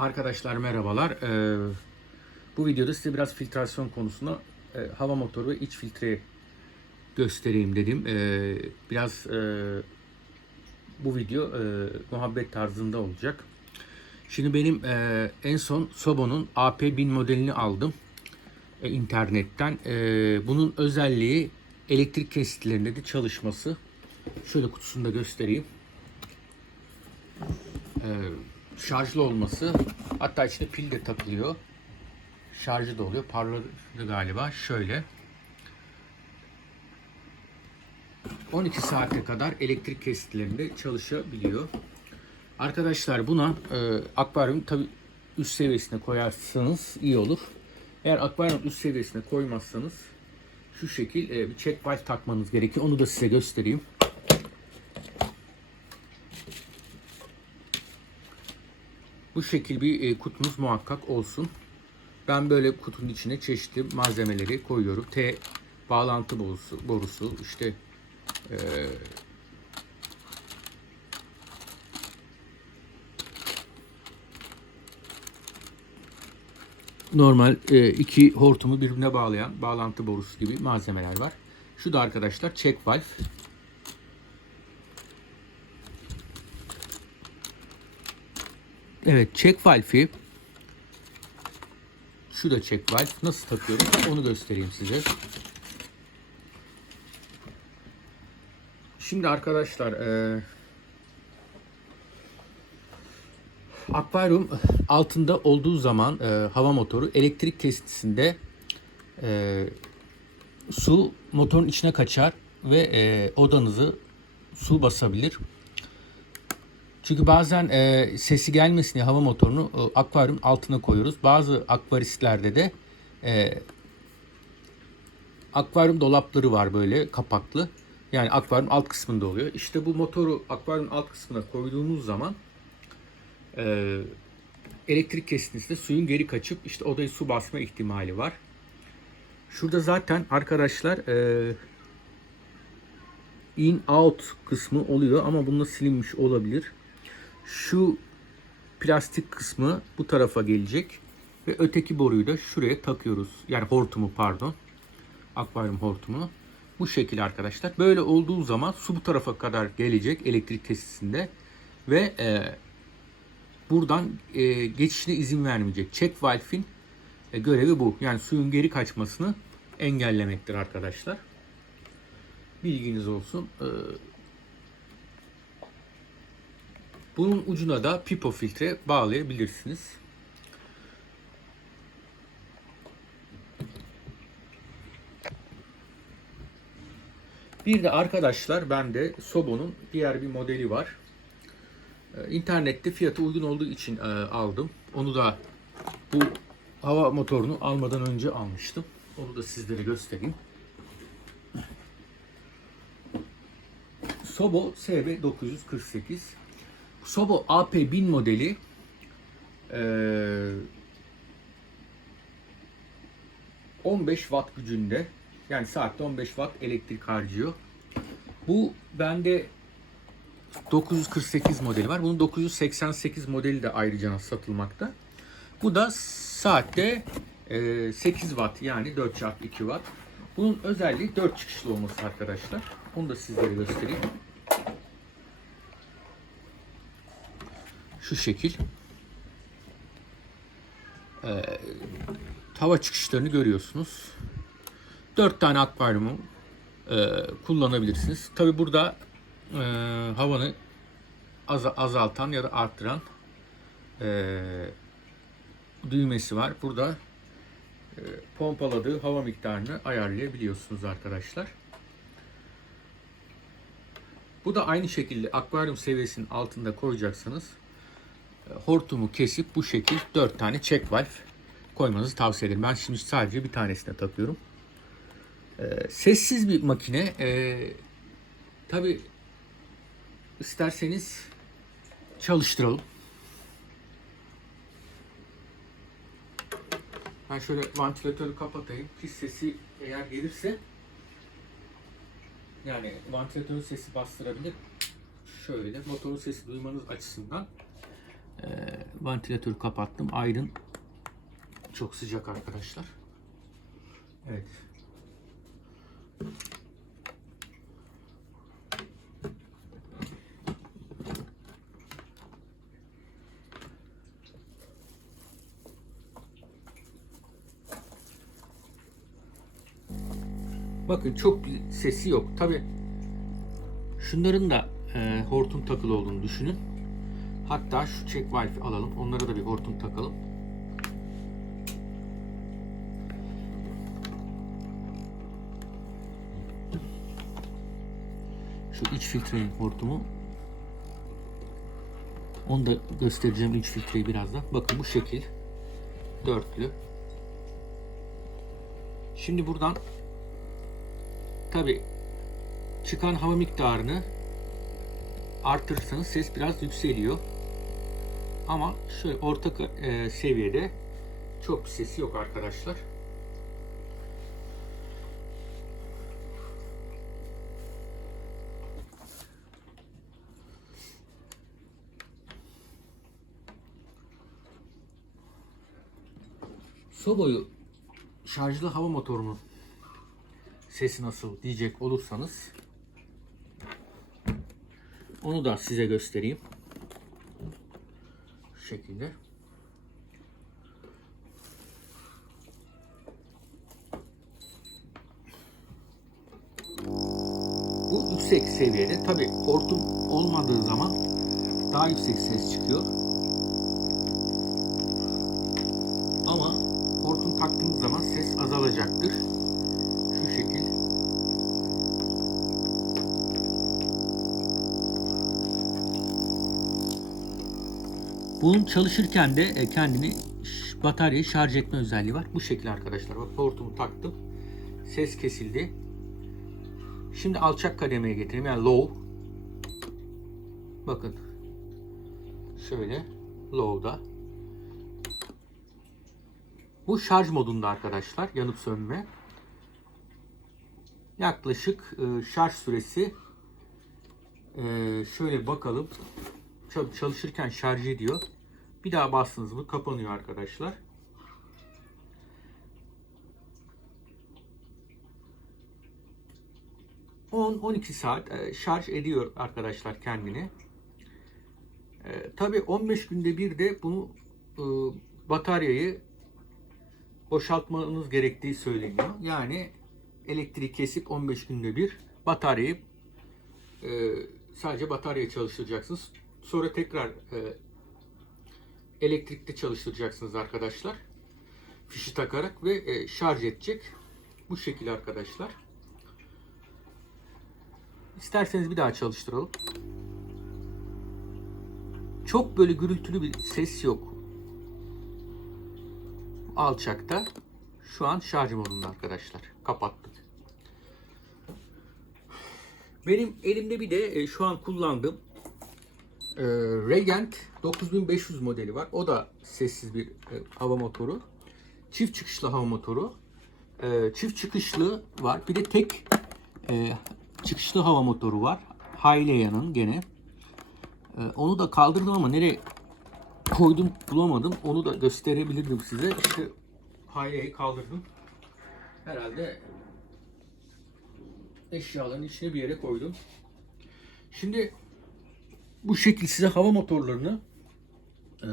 Arkadaşlar merhabalar. Ee, bu videoda size biraz filtrasyon konusunda e, hava motoru ve iç filtre göstereyim dedim. Ee, biraz e, bu video e, muhabbet tarzında olacak. Şimdi benim e, en son Sobo'nun AP1000 modelini aldım e, internetten. E, bunun özelliği elektrik kesitlerinde de çalışması. Şöyle kutusunu da göstereyim. E, şarjlı olması. Hatta içine pil de takılıyor. Şarjı da oluyor. Parladı galiba. Şöyle. 12 saate kadar elektrik kesitlerinde çalışabiliyor. Arkadaşlar buna e, akvaryum tabi üst seviyesine koyarsanız iyi olur. Eğer akvaryum üst seviyesine koymazsanız şu şekil e, bir check valve takmanız gerekiyor. Onu da size göstereyim. Bu şekil bir e, kutunuz muhakkak olsun. Ben böyle kutunun içine çeşitli malzemeleri koyuyorum. T bağlantı borusu, borusu işte e, normal e, iki hortumu birbirine bağlayan bağlantı borusu gibi malzemeler var. Şu da arkadaşlar check valve. Evet check valve'i şu da check valve. Nasıl takıyoruz onu göstereyim size. Şimdi arkadaşlar e, akvaryum altında olduğu zaman e, hava motoru elektrik kesintisinde e, su motorun içine kaçar ve e, odanızı su basabilir. Çünkü bazen e, sesi gelmesin diye hava motorunu e, akvaryum altına koyuyoruz. Bazı akvaristlerde de e, akvaryum dolapları var böyle kapaklı. Yani akvaryum alt kısmında oluyor. İşte bu motoru akvaryum alt kısmına koyduğunuz zaman e, elektrik kesintisinde suyun geri kaçıp işte odayı su basma ihtimali var. Şurada zaten arkadaşlar e, in out kısmı oluyor ama bununla silinmiş olabilir. Şu plastik kısmı bu tarafa gelecek ve öteki boruyu da şuraya takıyoruz. Yani hortumu pardon. Akvaryum hortumu. Bu şekil arkadaşlar. Böyle olduğu zaman su bu tarafa kadar gelecek elektrik kesisinde ve e, buradan e, geçişine izin vermeyecek. Check valve'in e, görevi bu. Yani suyun geri kaçmasını engellemektir arkadaşlar. Bilginiz olsun. E, bunun ucuna da pipo filtre bağlayabilirsiniz. Bir de arkadaşlar bende Sobo'nun diğer bir modeli var. Ee, İnternette fiyatı uygun olduğu için e, aldım. Onu da bu hava motorunu almadan önce almıştım. Onu da sizlere göstereyim. Sobo SB 948. Sobo AP1000 modeli e, 15 watt gücünde yani saatte 15 watt elektrik harcıyor. Bu bende 948 modeli var. Bunun 988 modeli de ayrıca satılmakta. Bu da saatte e, 8 watt yani 4 çarpı 2 watt. Bunun özelliği 4 çıkışlı olması arkadaşlar. Onu da sizlere göstereyim. Şu şekil. E, hava çıkışlarını görüyorsunuz. 4 tane akvaryumu e, kullanabilirsiniz. Tabi burada e, havanı az, azaltan ya da arttıran e, düğmesi var. Burada e, pompaladığı hava miktarını ayarlayabiliyorsunuz arkadaşlar. Bu da aynı şekilde akvaryum seviyesinin altında koyacaksanız hortumu kesip bu şekil 4 tane check valve koymanızı tavsiye ederim. Ben şimdi sadece bir tanesine takıyorum. E, sessiz bir makine. E, Tabi isterseniz çalıştıralım. Ben şöyle vantilatörü kapatayım. Pis sesi eğer gelirse yani vantilatörün sesi bastırabilir. Şöyle motorun sesi duymanız açısından Ee, vantilatörü kapattım. Aydın çok sıcak arkadaşlar. Evet. Bakın çok bir sesi yok. Tabi şunların da e, hortum takılı olduğunu düşünün. Hatta şu check valve alalım. Onlara da bir hortum takalım. Şu iç filtrenin hortumu. Onu da göstereceğim iç filtreyi birazdan. Bakın bu şekil. Dörtlü. Şimdi buradan tabi çıkan hava miktarını artırırsanız ses biraz yükseliyor. Ama şöyle orta e, seviyede çok bir sesi yok arkadaşlar. Soboyu şarjlı hava motorunun sesi nasıl diyecek olursanız onu da size göstereyim. Şekilde. Bu yüksek seviyede. Tabi hortum olmadığı zaman daha yüksek ses çıkıyor. Ama hortum taktığınız zaman ses azalacaktır. Bunun çalışırken de e, kendini bataryayı şarj etme özelliği var. Bu şekilde arkadaşlar. Bak hortumu taktım. Ses kesildi. Şimdi alçak kademeye getireyim. Yani low. Bakın. Şöyle. Low'da. Bu şarj modunda arkadaşlar. Yanıp sönme. Yaklaşık e, şarj süresi e, şöyle bakalım. Çal- Çalışırken şarj ediyor. Bir daha bastınız mı kapanıyor arkadaşlar. ...10-12 saat e, şarj ediyor arkadaşlar kendini. E, Tabi 15 günde bir de bunu e, bataryayı boşaltmanız gerektiği söyleniyor. Yani elektrik kesip 15 günde bir bataryayı e, sadece bataryayı çalıştıracaksınız. Sonra tekrar e, elektrikli çalıştıracaksınız arkadaşlar. Fişi takarak ve e, şarj edecek. Bu şekilde arkadaşlar. İsterseniz bir daha çalıştıralım. Çok böyle gürültülü bir ses yok. Alçakta. Şu an şarj modunda arkadaşlar. Kapattık. Benim elimde bir de e, şu an kullandığım e, Regent 9500 modeli var. O da sessiz bir e, hava motoru. Çift çıkışlı hava motoru. E, çift çıkışlı var. Bir de tek e, çıkışlı hava motoru var. Hialeah'nın gene. E, onu da kaldırdım ama nereye koydum bulamadım. Onu da gösterebilirdim size. İşte Hialeah'yı kaldırdım. Herhalde eşyaların içine bir yere koydum. Şimdi bu şekil size hava motorlarını e,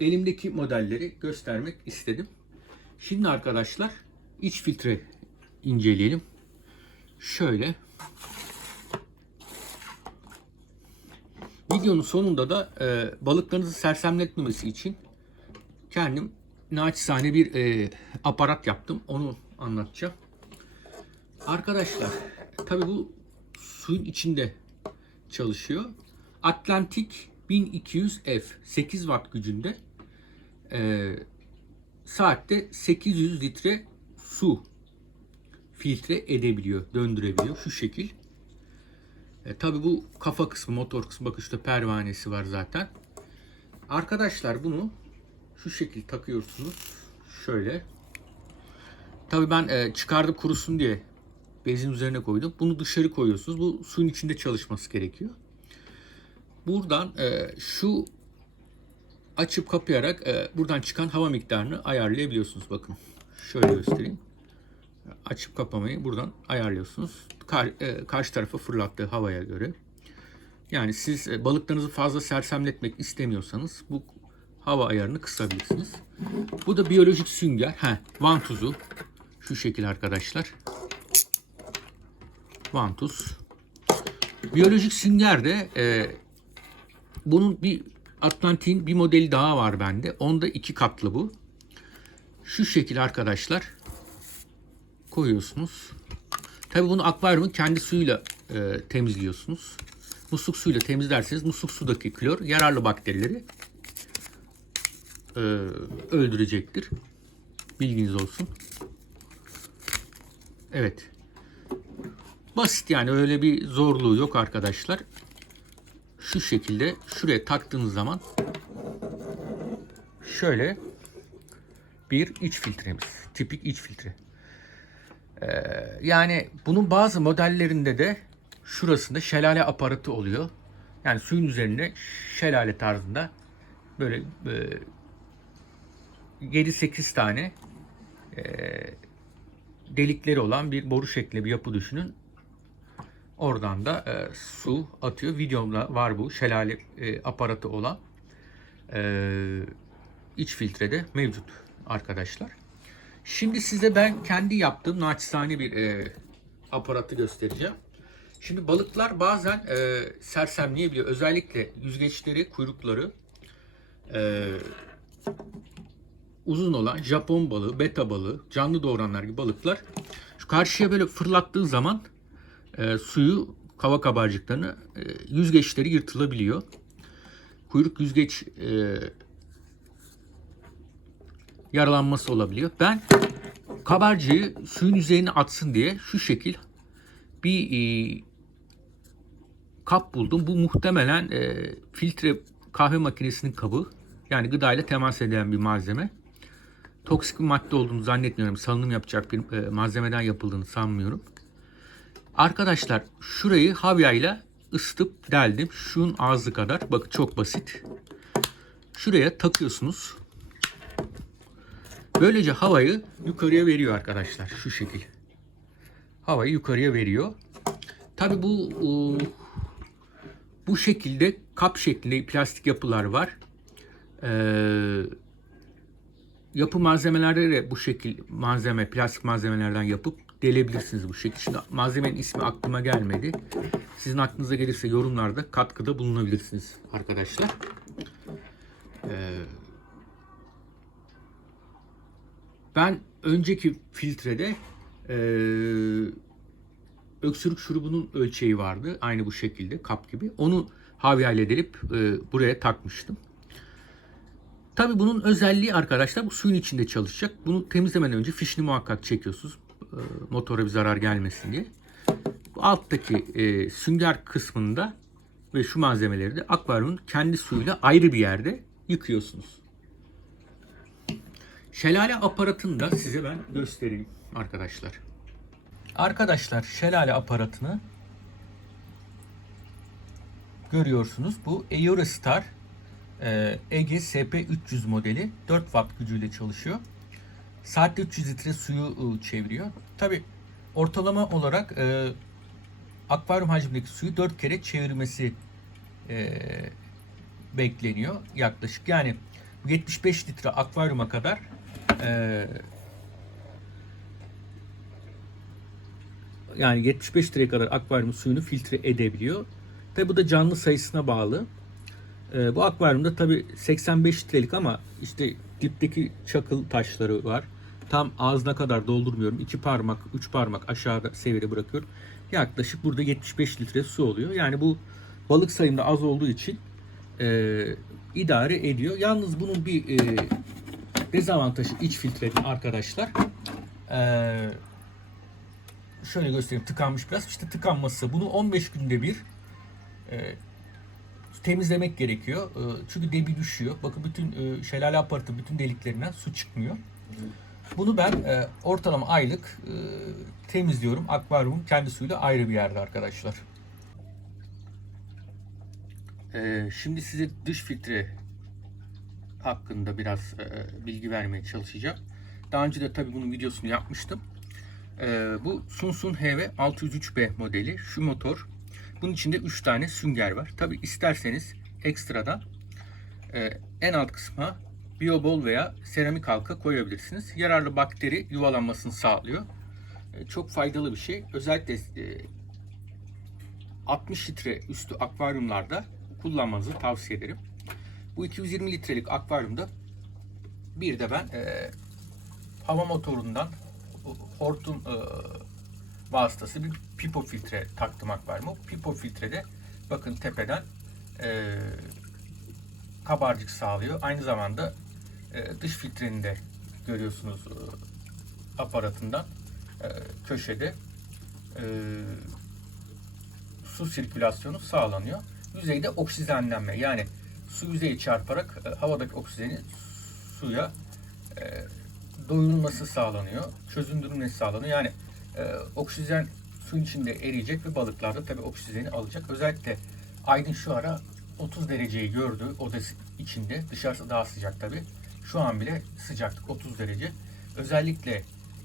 elimdeki modelleri göstermek istedim. Şimdi arkadaşlar iç filtre inceleyelim. Şöyle. Videonun sonunda da e, balıklarınızı sersemletmemesi için kendim naçizane bir e, aparat yaptım. Onu anlatacağım. Arkadaşlar tabi bu suyun içinde çalışıyor. Atlantik 1200F 8 watt gücünde e, saatte 800 litre su filtre edebiliyor, döndürebiliyor. Şu şekil. E, tabi bu kafa kısmı, motor kısmı. Bakın şurada pervanesi var zaten. Arkadaşlar bunu şu şekil takıyorsunuz. Şöyle. Tabi ben e, çıkardım kurusun diye bezin üzerine koydum. Bunu dışarı koyuyorsunuz. Bu suyun içinde çalışması gerekiyor. Buradan e, şu açıp kapayarak e, buradan çıkan hava miktarını ayarlayabiliyorsunuz. Bakın şöyle göstereyim. Açıp kapamayı buradan ayarlıyorsunuz. Kar, e, karşı tarafa fırlattığı havaya göre. Yani siz e, balıklarınızı fazla sersemletmek istemiyorsanız bu hava ayarını kısabilirsiniz. Bu da biyolojik sünger. Heh, vantuzu. Şu şekil arkadaşlar. Vantuz. Biyolojik sünger de e, bunun bir Atlantik'in bir modeli daha var bende. Onda iki katlı bu. Şu şekil arkadaşlar. Koyuyorsunuz. Tabi bunu akvaryumun kendi suyuyla e, temizliyorsunuz. Musluk suyuyla temizlerseniz musluk sudaki klor yararlı bakterileri e, öldürecektir. Bilginiz olsun. Evet. Basit yani öyle bir zorluğu yok arkadaşlar. Şu şekilde şuraya taktığınız zaman şöyle bir iç filtremiz. Tipik iç filtre. Ee, yani bunun bazı modellerinde de şurasında şelale aparatı oluyor. Yani suyun üzerinde şelale tarzında böyle e, 7-8 tane e, delikleri olan bir boru şekli bir yapı düşünün. Oradan da e, su atıyor. Videomda var bu şelale e, aparatı olan e, iç filtrede mevcut arkadaşlar. Şimdi size ben kendi yaptığım naçizane bir e, aparatı göstereceğim. Şimdi balıklar bazen e, sersemleyebiliyor. Özellikle yüzgeçleri, kuyrukları e, uzun olan Japon balığı, beta balığı, canlı doğuranlar gibi balıklar şu karşıya böyle fırlattığı zaman e, suyu, kava kabarcıklarını e, yüzgeçleri yırtılabiliyor. Kuyruk yüzgeç e, yaralanması olabiliyor. Ben kabarcığı suyun yüzeyine atsın diye şu şekil bir e, kap buldum. Bu muhtemelen e, filtre kahve makinesinin kabı. Yani gıdayla temas eden bir malzeme. Toksik bir madde olduğunu zannetmiyorum. Salınım yapacak bir e, malzemeden yapıldığını sanmıyorum. Arkadaşlar şurayı havyayla ısıtıp deldim. Şunun ağzı kadar. Bakın çok basit. Şuraya takıyorsunuz. Böylece havayı yukarıya veriyor arkadaşlar. Şu şekil. Havayı yukarıya veriyor. Tabi bu e, bu şekilde kap şeklinde plastik yapılar var. Ee, yapı malzemelerde de bu şekil malzeme, plastik malzemelerden yapıp delebilirsiniz bu şekilde. Şimdi malzemenin ismi aklıma gelmedi. Sizin aklınıza gelirse yorumlarda katkıda bulunabilirsiniz arkadaşlar. Ee, ben önceki filtrede e, öksürük şurubunun ölçeği vardı. Aynı bu şekilde kap gibi. Onu havyayla delip e, buraya takmıştım. Tabi bunun özelliği arkadaşlar bu suyun içinde çalışacak. Bunu temizlemeden önce fişini muhakkak çekiyorsunuz. E, motora bir zarar gelmesin diye. Bu alttaki e, sünger kısmında ve şu malzemeleri de akvaryumun kendi suyuyla ayrı bir yerde yıkıyorsunuz. Şelale aparatını da size ben göstereyim arkadaşlar. Arkadaşlar şelale aparatını görüyorsunuz. Bu Eurostar e, Ege SP300 modeli 4 watt gücüyle çalışıyor. Saatte 300 litre suyu e, çeviriyor. Tabi ortalama olarak e, akvaryum hacmindeki suyu 4 kere çevirmesi e, bekleniyor yaklaşık. Yani 75 litre akvaryuma kadar e, yani 75 litreye kadar akvaryum suyunu filtre edebiliyor. Tabi bu da canlı sayısına bağlı. E, bu akvaryumda tabi 85 litrelik ama işte dipteki çakıl taşları var. Tam ağzına kadar doldurmuyorum. 2 parmak, 3 parmak aşağıda seviyede bırakıyorum. Yaklaşık burada 75 litre su oluyor. Yani bu balık sayımda az olduğu için e, idare ediyor. Yalnız bunun bir e, dezavantajı iç filtrenin arkadaşlar. Eee şöyle göstereyim tıkanmış biraz. İşte tıkanması. Bunu 15 günde bir e, temizlemek gerekiyor. E, çünkü debi düşüyor. Bakın bütün e, şelale aparatı bütün deliklerinden su çıkmıyor. Bunu ben e, ortalama aylık e, temizliyorum. Akvaryumun kendi suyuyla ayrı bir yerde arkadaşlar. E, şimdi size dış filtre hakkında biraz e, bilgi vermeye çalışacağım. Daha önce de tabii bunun videosunu yapmıştım. E, bu Sunsun HV 603B modeli. Şu motor. Bunun içinde 3 tane sünger var. Tabii isterseniz ekstradan e, en alt kısma biyobol veya seramik halka koyabilirsiniz. Yararlı bakteri yuvalanmasını sağlıyor. E, çok faydalı bir şey. Özellikle e, 60 litre üstü akvaryumlarda kullanmanızı tavsiye ederim. Bu 220 litrelik akvaryumda bir de ben e, hava motorundan hortum e, vasıtası bir pipo filtre taktım akvaryuma. Pipo filtrede bakın tepeden e, kabarcık sağlıyor. Aynı zamanda e, dış filtreni de görüyorsunuz e, aparatından e, köşede e, su sirkülasyonu sağlanıyor. Yüzeyde oksijenlenme yani su yüzeyi çarparak e, havadaki oksijeni suya e, doyurulması sağlanıyor. Çözündürülmesi sağlanıyor. Yani e, oksijen suyun içinde eriyecek ve balıklar da tabii oksijeni alacak. Özellikle Aydın şu ara 30 dereceyi gördü odası içinde. Dışarısı daha sıcak tabii. Şu an bile sıcaklık 30 derece. Özellikle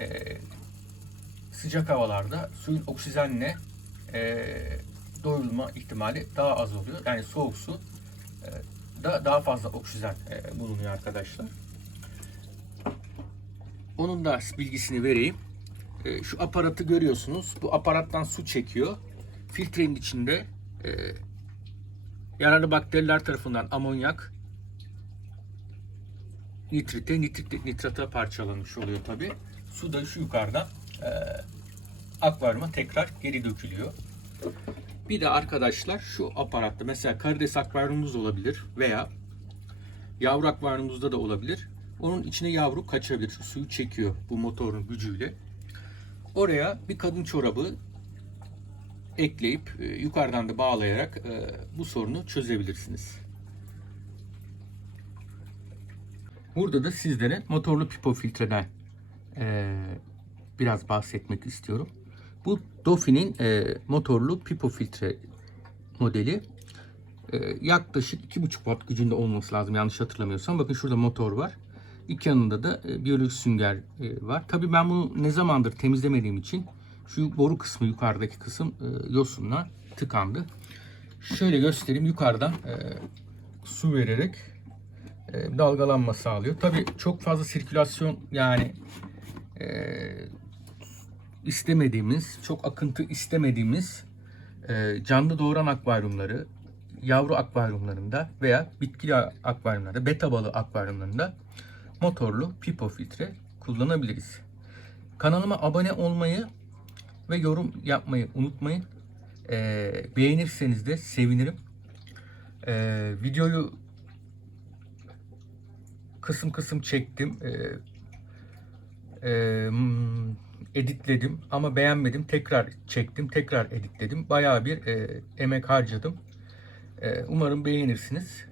e, sıcak havalarda suyun oksijenle e, doyurulma ihtimali daha az oluyor. Yani soğuk su e, da daha fazla oksijen e, bulunuyor arkadaşlar. Onun da bilgisini vereyim. E, şu aparatı görüyorsunuz. Bu aparattan su çekiyor. Filtrenin içinde e, yararlı bakteriler tarafından amonyak nitrite, nitrit, nitrata parçalanmış oluyor tabi. Su da şu yukarıdan e, akvaryuma tekrar geri dökülüyor. Bir de arkadaşlar şu aparatta mesela karides akvaryumunuz olabilir veya yavru akvaryumunuzda da olabilir. Onun içine yavru kaçabilir. Suyu çekiyor bu motorun gücüyle. Oraya bir kadın çorabı ekleyip e, yukarıdan da bağlayarak e, bu sorunu çözebilirsiniz. Burada da sizlere motorlu pipo filtreden e, biraz bahsetmek istiyorum. Bu Dofi'nin e, motorlu pipo filtre modeli e, yaklaşık 2,5 watt gücünde olması lazım yanlış hatırlamıyorsam. Bakın şurada motor var. İki yanında da e, biyolojik sünger e, var. Tabii ben bunu ne zamandır temizlemediğim için şu boru kısmı yukarıdaki kısım e, yosunla tıkandı. Şöyle göstereyim yukarıdan e, su vererek e, dalgalanma sağlıyor. Tabii çok fazla sirkülasyon yani e, istemediğimiz, çok akıntı istemediğimiz e, canlı doğuran akvaryumları, yavru akvaryumlarında veya bitkili akvaryumlarda, beta balığı akvaryumlarında motorlu pipo filtre kullanabiliriz. Kanalıma abone olmayı ve yorum yapmayı unutmayın. E, beğenirseniz de sevinirim. E, videoyu kısım kısım çektim. E, e, hmm, editledim ama beğenmedim. Tekrar çektim, tekrar editledim. Bayağı bir e, emek harcadım. E, umarım beğenirsiniz.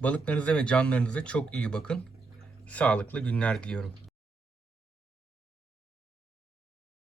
Balıklarınıza ve canlarınıza çok iyi bakın. Sağlıklı günler diliyorum.